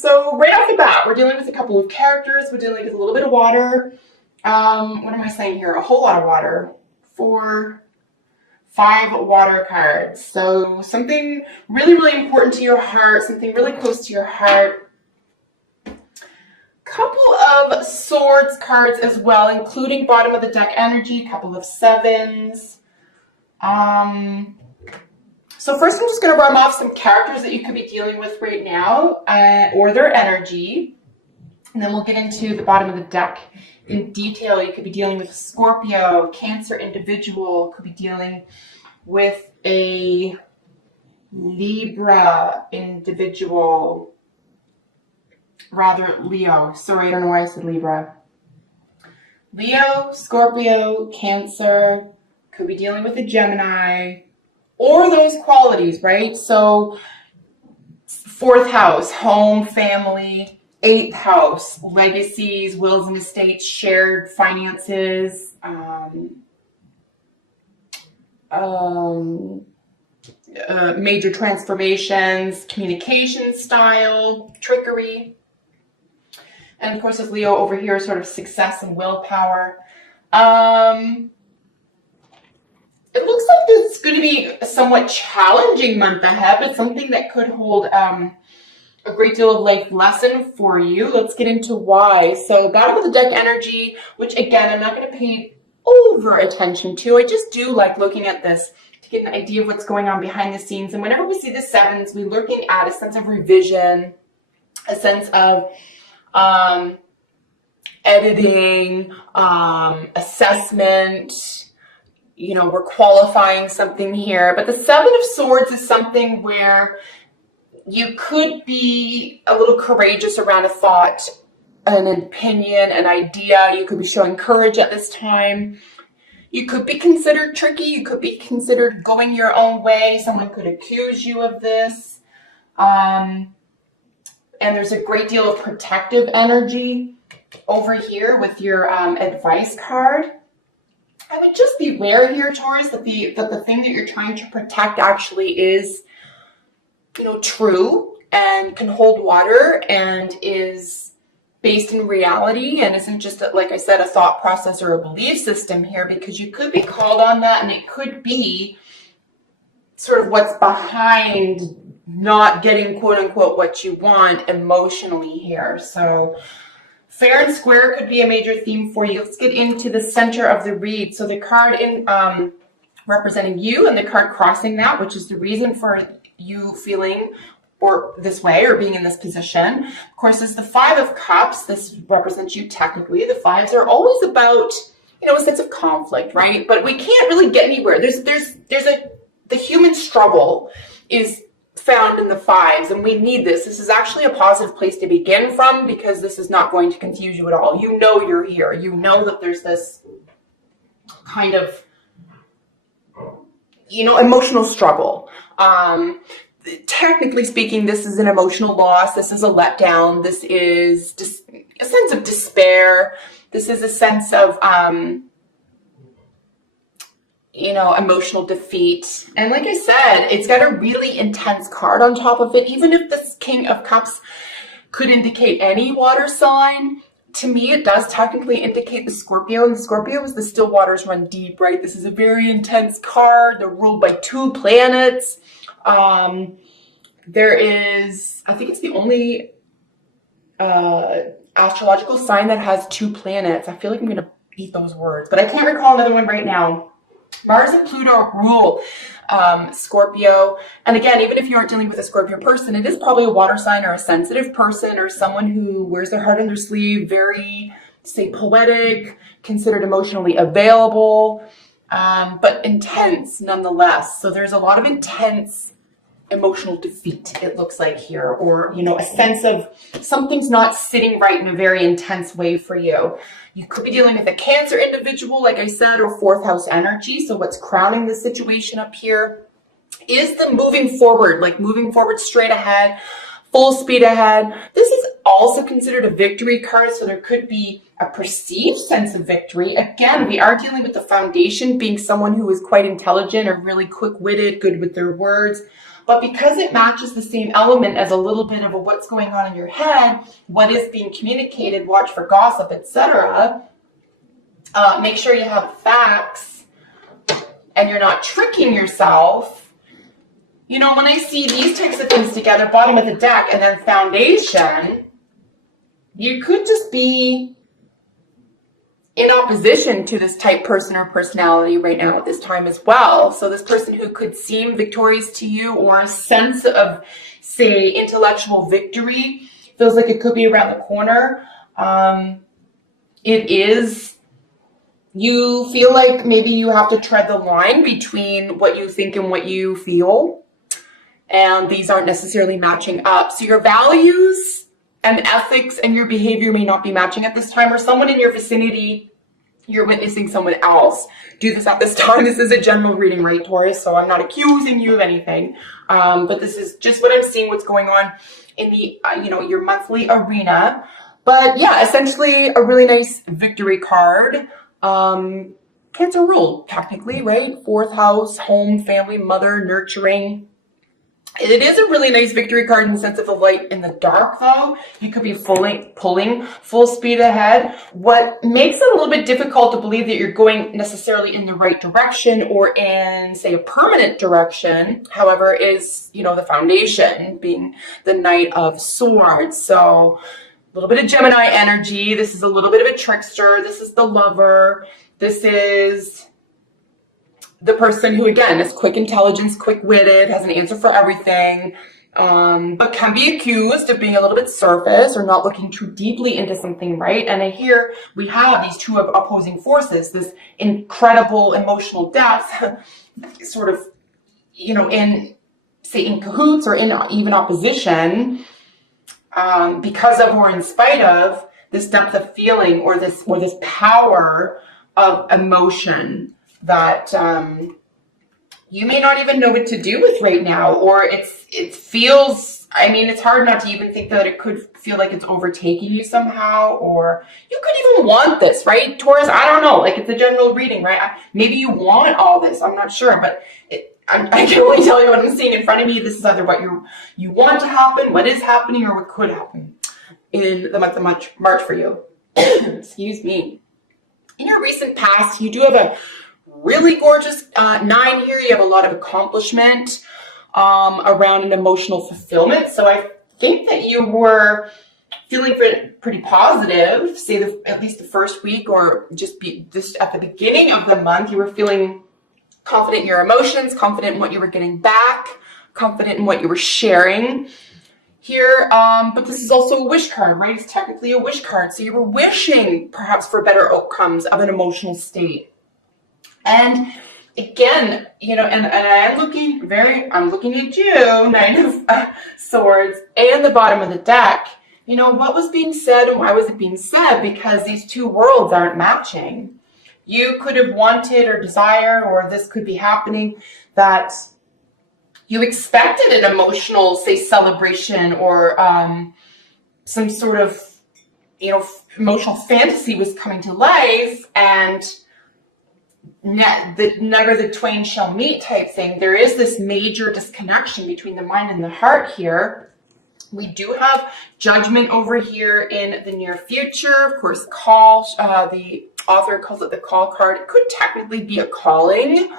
So right off the bat, we're dealing with a couple of characters. We're dealing with a little bit of water. What am I saying here? A whole lot of water. 4, 5 water cards. So something really, really important to your heart, something really close to your heart. Couple of swords cards as well, including bottom of the deck energy, couple of 7s. So first I'm just going to run off some characters that you could be dealing with right now, or their energy. And then we'll get into the bottom of the deck in detail. You could be dealing with a Scorpio, Cancer individual, could be dealing with a Libra individual, rather Leo. Sorry, I don't know why I said Libra. Leo, Scorpio, Cancer, could be dealing with a Gemini, or those qualities, right? So 4th house, home, family. 8th house, legacies, wills and estates, shared finances, major transformations, communication style, trickery. And of course, with Leo over here, sort of success and willpower. It looks like it's going to be a somewhat challenging month ahead, but something that could hold a great deal of life lesson for you. Let's get into why. So bottom of the deck energy, which again, I'm not going to pay over attention to. I just do like looking at this to get an idea of what's going on behind the scenes. And whenever we see the 7s, we're looking at a sense of revision, a sense of editing, assessment. You know, we're qualifying something here. But the 7 of Swords is something where you could be a little courageous around a thought, an opinion, an idea. You could be showing courage at this time. You could be considered tricky. You could be considered going your own way. Someone could accuse you of this. And there's a great deal of protective energy over here with your advice card. I would just beware here, Taurus, that the thing that you're trying to protect actually is, you know, true and can hold water and is based in reality and isn't just, like I said, a thought process or a belief system here, because you could be called on that and it could be sort of what's behind not getting quote unquote what you want emotionally here. So fair and square could be a major theme for you. Let's get into the center of the read. So the card in representing you and the card crossing that, which is the reason for you feeling or this way or being in this position, of course, is the 5 of Cups. This represents you technically. The 5s are always about, you know, a sense of conflict, right? But we can't really get anywhere. The human struggle is found in the 5s, and we need this. This is actually a positive place to begin from, because this is not going to confuse you at all. You know you're here. You know that there's this kind of, you know, emotional struggle. Technically speaking, this is an emotional loss. This is a letdown. This is just a sense of despair. This is a sense of, you know, emotional defeat. And like I said, it's got a really intense card on top of it. Even if this King of Cups could indicate any water sign, to me, it does technically indicate the Scorpio, and the Scorpio is the still waters run deep, right? This is a very intense card. They're ruled by 2 planets. There is, I think it's the only astrological sign that has 2 planets. I feel like I'm going to eat those words, but I can't recall another one right now. Mars and Pluto rule Scorpio. And again, even if you aren't dealing with a Scorpio person, it is probably a water sign or a sensitive person or someone who wears their heart on their sleeve, very, say, poetic, considered emotionally available, but intense nonetheless. So there's a lot of intense emotional defeat, it looks like here, or, you know, a sense of something's not sitting right in a very intense way for you. You could be dealing with a Cancer individual, like I said, or 4th house energy. So what's crowning the situation up here is the moving forward, like moving forward straight ahead, full speed ahead. This is also considered a victory card, so there could be a perceived sense of victory. Again, we are dealing with the foundation being someone who is quite intelligent or really quick-witted, good with their words, But because it matches the same element as a little bit of what's going on in your head, what is being communicated, watch for gossip, etc., make sure you have facts and you're not tricking yourself. You know, when I see these types of things together, bottom of the deck and then foundation, you could just be in opposition to this type person or personality right now at this time as well. So this person who could seem victorious to you, or a sense of, say, intellectual victory, feels like it could be around the corner. It is, you feel like maybe you have to tread the line between what you think and what you feel. And these aren't necessarily matching up. So your values and ethics and your behavior may not be matching at this time, or someone in your vicinity, you're witnessing someone else do this at this time. This is a general reading, right, Taurus? So I'm not accusing you of anything, but this is just what I'm seeing, what's going on in the, your monthly arena. But yeah, essentially a really nice victory card. Cancer ruled, technically, right? 4th house, home, family, mother, nurturing. It is a really nice victory card in the sense of the light in the dark, though. You could be pulling full speed ahead. What makes it a little bit difficult to believe that you're going necessarily in the right direction or in, say, a permanent direction, however, is, the foundation being the Knight of Swords. So a little bit of Gemini energy. This is a little bit of a trickster. This is the lover. This is the person who, again, is quick intelligence, quick-witted, has an answer for everything, but can be accused of being a little bit surface or not looking too deeply into something, right? And here we have these two opposing forces, this incredible emotional depth, sort of, in cahoots or in even opposition, because of or in spite of this depth of feeling or this power of emotion that you may not even know what to do with right now, or it feels, it's hard not to even think that it could feel like it's overtaking you somehow, or you could even want this, right, Taurus? I don't know, it's a general reading, right? Maybe you want all this, I'm not sure, but I can only tell you what I'm seeing in front of me. This is either what you want to happen, what is happening, or what could happen in the month of March for you. Excuse me. In your recent past, you do have a really gorgeous 9 here. You have a lot of accomplishment around an emotional fulfillment. So I think that you were feeling pretty positive, say at least the first week, or just at the beginning of the month. You were feeling confident in your emotions, confident in what you were getting back, confident in what you were sharing here. But this is also a wish card, right? It's technically a wish card. So you were wishing perhaps for better outcomes of an emotional state. And again, and I'm looking at you, 9 of Swords, and the bottom of the deck. What was being said and why was it being said? Because these two worlds aren't matching. You could have wanted or desired, or this could be happening, that you expected an emotional, say, celebration, or some sort of, emotional fantasy was coming to life, and never the twain shall meet type thing. There is this major disconnection between the mind and the heart here. We do have judgment over here in the near future. Of course, call, the author calls it the call card. It could technically be a calling,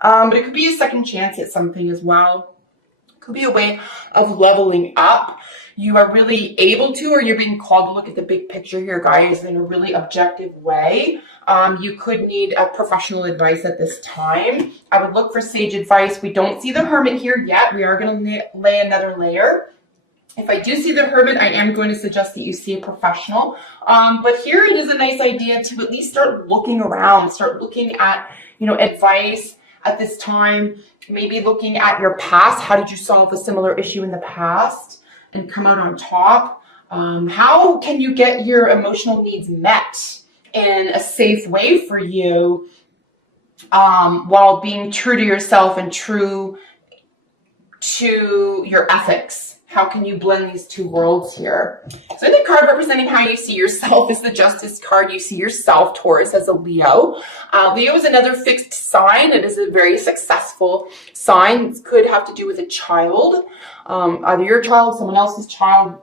but it could be a second chance at something as well. It could be a way of leveling up. You are really able to, or you're being called to look at the big picture here, guys, in a really objective way. You could need a professional advice at this time. I would look for sage advice. We don't see the Hermit here yet. We are going to lay another layer. If I do see the Hermit, I am going to suggest that you see a professional. But here it is a nice idea to at least start looking around, start looking at, advice at this time, maybe looking at your past. How did you solve a similar issue in the past and come out on top? How can you get your emotional needs met in a safe way for you, while being true to yourself and true to your ethics? How can you blend these two worlds here? So the card representing how you see yourself is the Justice card. You see yourself, Taurus, as a Leo. Leo is another fixed sign. It is a very successful sign. It could have to do with a child, either your child, someone else's child.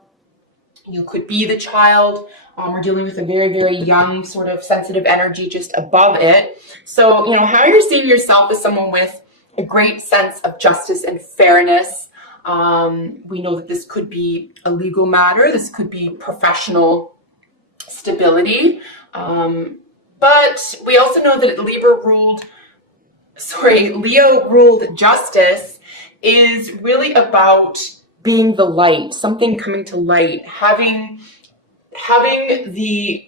You could be the child. We're dealing with a very, very young, sort of sensitive energy just above it. So, you know, how you're seeing yourself as someone with a great sense of justice and fairness. We know that this could be a legal matter. This could be professional stability. But we also know that Leo ruled justice is really about being the light, something coming to light, having the,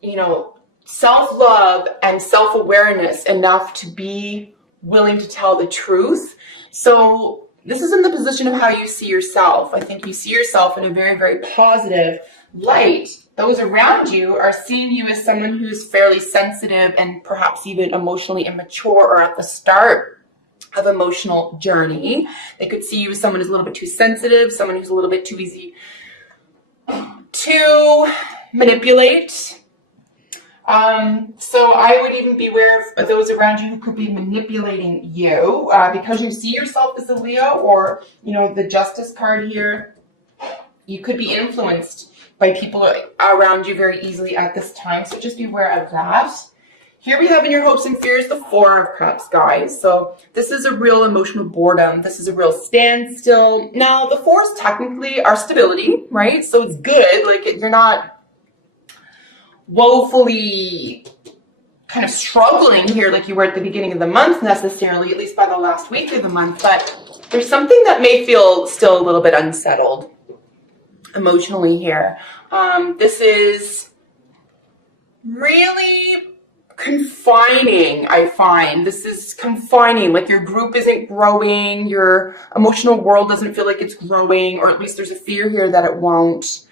you know, self-love and self-awareness enough to be willing to tell the truth. So this is in the position of how you see yourself. I think you see yourself in a very, very positive light. Those around you are seeing you as someone who's fairly sensitive and perhaps even emotionally immature or at the start of emotional journey. They could see you as someone who's a little bit too sensitive, someone who's a little bit too easy to manipulate. So I would even be aware of those around you who could be manipulating you because you see yourself as a Leo, or, you know, the Justice card here. You could be influenced by people around you very easily at this time. So just be aware of that. Here we have in your hopes and fears the Four of Cups, guys. So this is a real emotional boredom. This is a real standstill. Now, the fours technically are stability, right? So it's good. Like, you're not woefully kind of struggling here like you were at the beginning of the month necessarily, at least by the last week of the month. But there's something that may feel still a little bit unsettled emotionally here. This is really confining, I find. This is confining, like your group isn't growing, your emotional world doesn't feel like it's growing, or at least there's a fear here that it won't.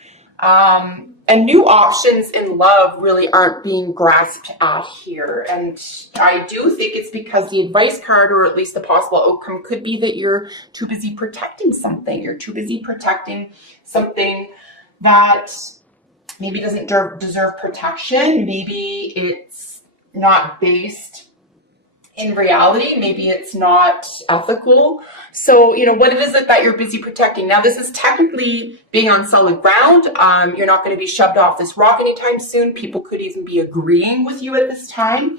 And new options in love really aren't being grasped at here. And I do think it's because the advice card, or at least the possible outcome, could be that you're too busy protecting something. You're too busy protecting something that maybe doesn't deserve protection. Maybe it's not based in reality. Maybe it's not ethical. So, you know, what is it that you're busy protecting? Now, this is technically being on solid ground. You're not going to be shoved off this rock anytime soon. People could even be agreeing with you at this time.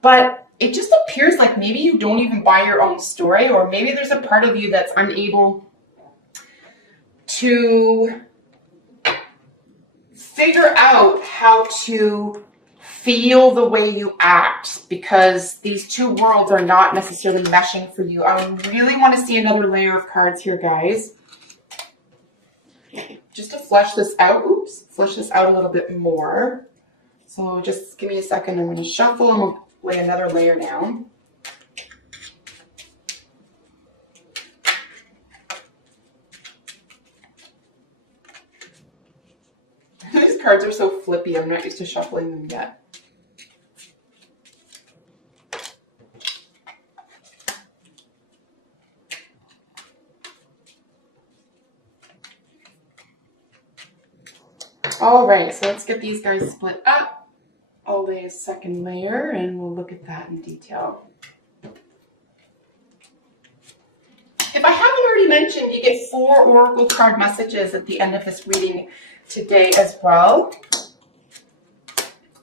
But it just appears like maybe you don't even buy your own story, or maybe there's a part of you that's unable to figure out how to feel the way you act, because these two worlds are not necessarily meshing for you. I really want to see another layer of cards here, guys. Just to flesh this out. Oops, flesh this out a little bit more. So just give me a second. I'm going to shuffle and we'll lay another layer down. These cards are so flippy. I'm not used to shuffling them yet. All right, so let's get these guys split up. I'll lay a second layer and we'll look at that in detail. If I haven't already mentioned, you get 4 oracle card messages at the end of this reading today as well.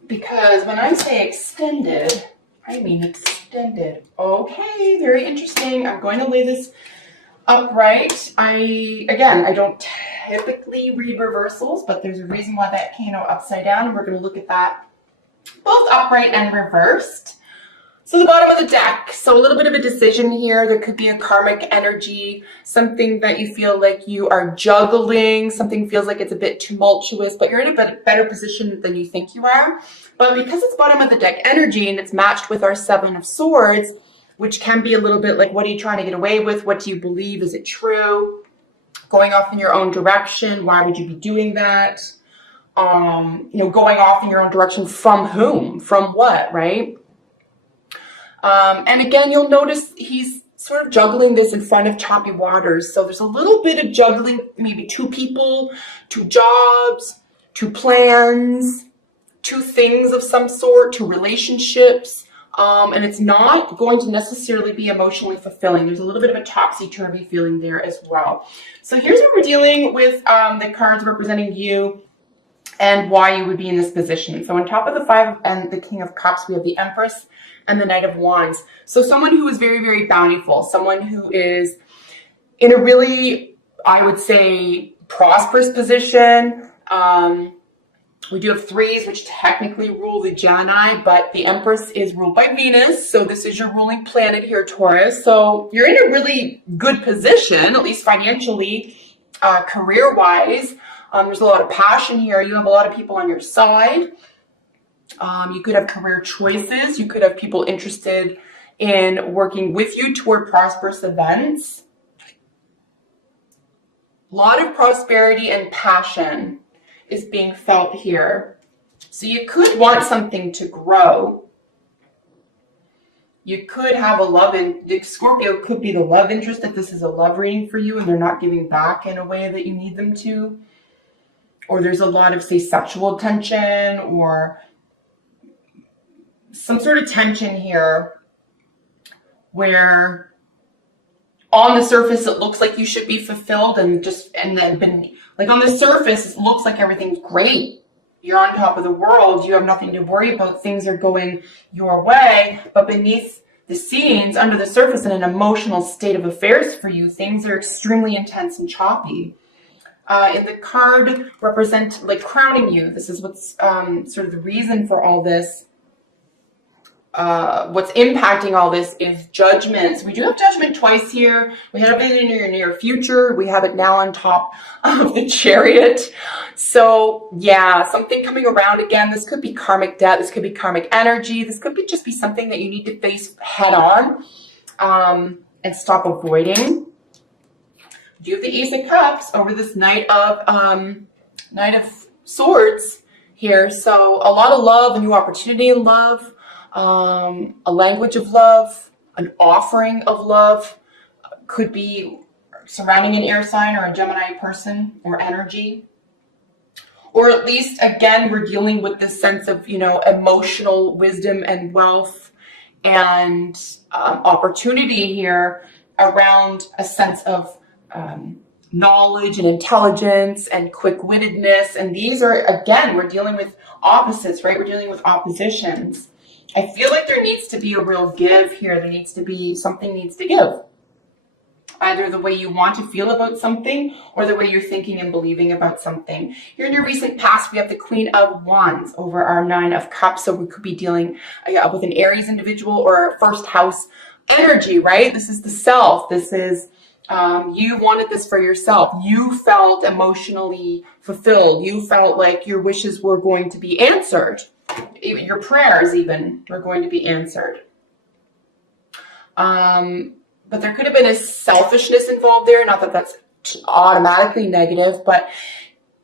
Because when I say extended, I mean extended. Okay, very interesting. I'm going to lay this upright. I don't typically read reversals, but there's a reason why that came out upside down, and we're going to look at that both upright and reversed. So the bottom of the deck, so a little bit of a decision here. There could be a karmic energy, something that you feel like you are juggling, something feels like it's a bit tumultuous, but you're in a better position than you think you are. But because it's bottom of the deck energy and it's matched with our 7 of Swords, which can be a little bit like, what are you trying to get away with? What do you believe? Is it true? Going off in your own direction. Why would you be doing that? Going off in your own direction from whom? From what, right? And again, you'll notice he's sort of juggling this in front of choppy waters. So there's a little bit of juggling, maybe two people, two jobs, two plans, two things of some sort, two relationships. And it's not going to necessarily be emotionally fulfilling. There's a little bit of a topsy-turvy feeling there as well. So here's what we're dealing with, the cards representing you and why you would be in this position. So on top of the Five and the King of Cups, we have the Empress and the Knight of Wands. So someone who is very, very bountiful, someone who is in a really, I would say, prosperous position. We do have threes, which technically rule the Gemini, but the Empress is ruled by Venus. So this is your ruling planet here, Taurus. So you're in a really good position, at least financially, career-wise. There's a lot of passion here. You have a lot of people on your side. You could have career choices. You could have people interested in working with you toward prosperous events. A lot of prosperity and passion is being felt here. So you could want something to grow. You could have a love, and Scorpio could be the love interest if this is a love reading for you and they're not giving back in a way that you need them to. Or there's a lot of, say, sexual tension or some sort of tension here where on the surface it looks like you should be fulfilled and then like on the surface it looks like everything's great. You're on top of the world. You have nothing to worry about. Things are going your way. But beneath the scenes, under the surface, in an emotional state of affairs for you, things are extremely intense and choppy. In the card represent like crowning you. This is what's sort of the reason for all this. What's impacting all this is judgments. We do have judgment twice here. We have it in your near future. We have it now on top of the Chariot. So yeah, something coming around again. This could be karmic debt. This could be karmic energy. This could be just be something that you need to face head on and stop avoiding. You have the Ace of Cups over this Knight of Swords here. So a lot of love, a new opportunity in love. A language of love, an offering of love, could be surrounding an air sign or a Gemini person or energy. Or at least, again, we're dealing with this sense of, emotional wisdom and wealth and opportunity here around a sense of knowledge and intelligence and quick-wittedness. And these are, again, we're dealing with opposites, right? We're dealing with oppositions. I feel like there needs to be a real give here. There needs to be, something needs to give. Either the way you want to feel about something or the way you're thinking and believing about something. Here in your recent past, we have the Queen of Wands over our Nine of Cups. So we could be dealing with an Aries individual or first house energy, right? This is the self. This is, you wanted this for yourself. You felt emotionally fulfilled. You felt like your wishes were going to be answered. Even your prayers even were going to be answered. But there could have been a selfishness involved there. Not that that's automatically negative, but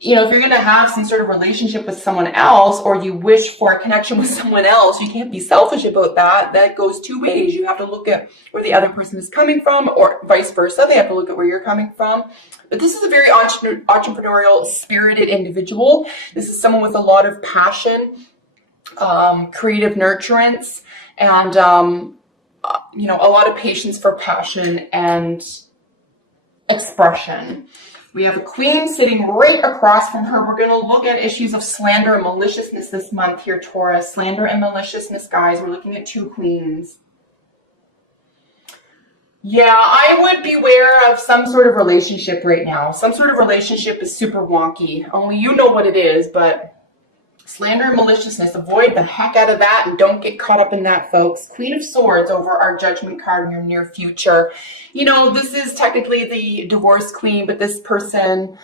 if you're going to have some sort of relationship with someone else or you wish for a connection with someone else, you can't be selfish about that. That goes two ways. You have to look at where the other person is coming from or vice versa. They have to look at where you're coming from. But this is a very entrepreneurial, spirited individual. This is someone with a lot of passion, creative nurturance, and a lot of patience for passion and expression. We have a queen sitting right across from her. We're going to look at issues of slander and maliciousness this month here, Taurus. Slander and maliciousness, guys. We're looking at two queens. Yeah, I would beware of some sort of relationship right now. Some sort of relationship is super wonky. Only you know what it is, but slander and maliciousness, avoid the heck out of that and don't get caught up in that, folks. Queen of Swords over our Judgment card in your near future. This is technically the divorce queen, but this person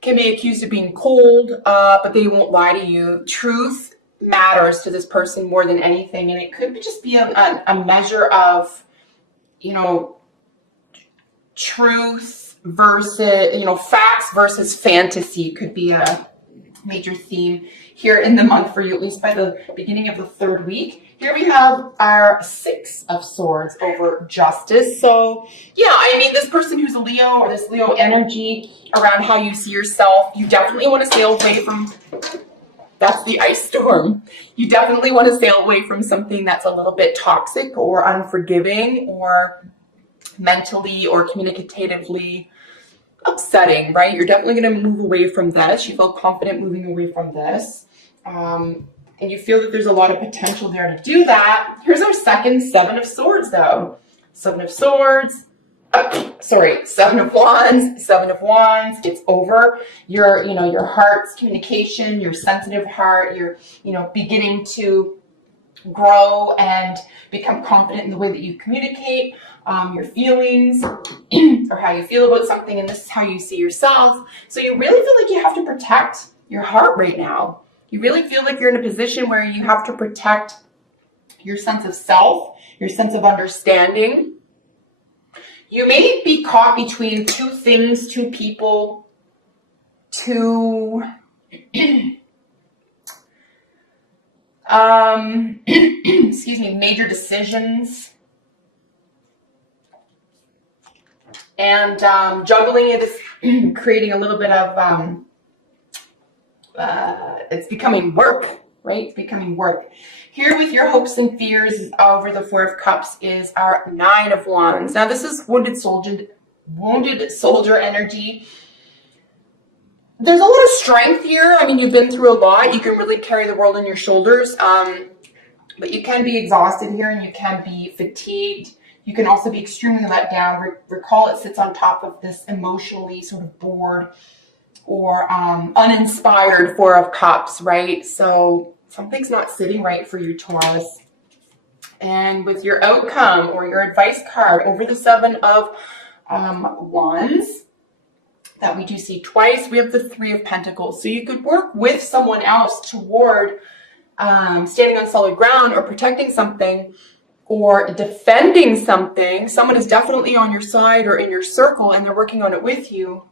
can be accused of being cold, but they won't lie to you. Truth matters to this person more than anything, and it could just be a measure of, truth versus, facts versus fantasy. Could be a major theme here in the month for you, at least by the beginning of the third week. Here we have our Six of Swords over Justice. So yeah, I mean, this person who's a Leo, or this Leo energy around how you see yourself, you definitely want to sail away from, that's the ice storm. You definitely want to sail away from something that's a little bit toxic or unforgiving or mentally or communicatively upsetting, right? You're definitely going to move away from this. You feel confident moving away from this. And you feel that there's a lot of potential there to do that. Here's our second Seven of Swords, though. Seven of Swords. Seven of Wands. Seven of Wands. It's over your heart's communication, your sensitive heart. You're, beginning to grow and become confident in the way that you communicate, your feelings, or how you feel about something, and this is how you see yourself. So you really feel like you have to protect your heart right now. You really feel like you're in a position where you have to protect your sense of self, your sense of understanding. You may be caught between two things, two people, two major decisions. And juggling it is creating a little bit of it's becoming work, right? It's becoming work. Here with your hopes and fears over the Four of Cups is our Nine of Wands. Now this is wounded soldier energy. There's a lot of strength here. I mean, you've been through a lot. You can really carry the world on your shoulders, but you can be exhausted here and you can be fatigued. You can also be extremely let down. Recall it sits on top of this emotionally sort of bored or uninspired Four of Cups, right? So something's not sitting right for you, Taurus. And with your outcome or your advice card over the Seven of Wands, that we do see twice, we have the Three of Pentacles. So you could work with someone else toward standing on solid ground or protecting something or defending something. Someone is definitely on your side or in your circle and they're working on it with you.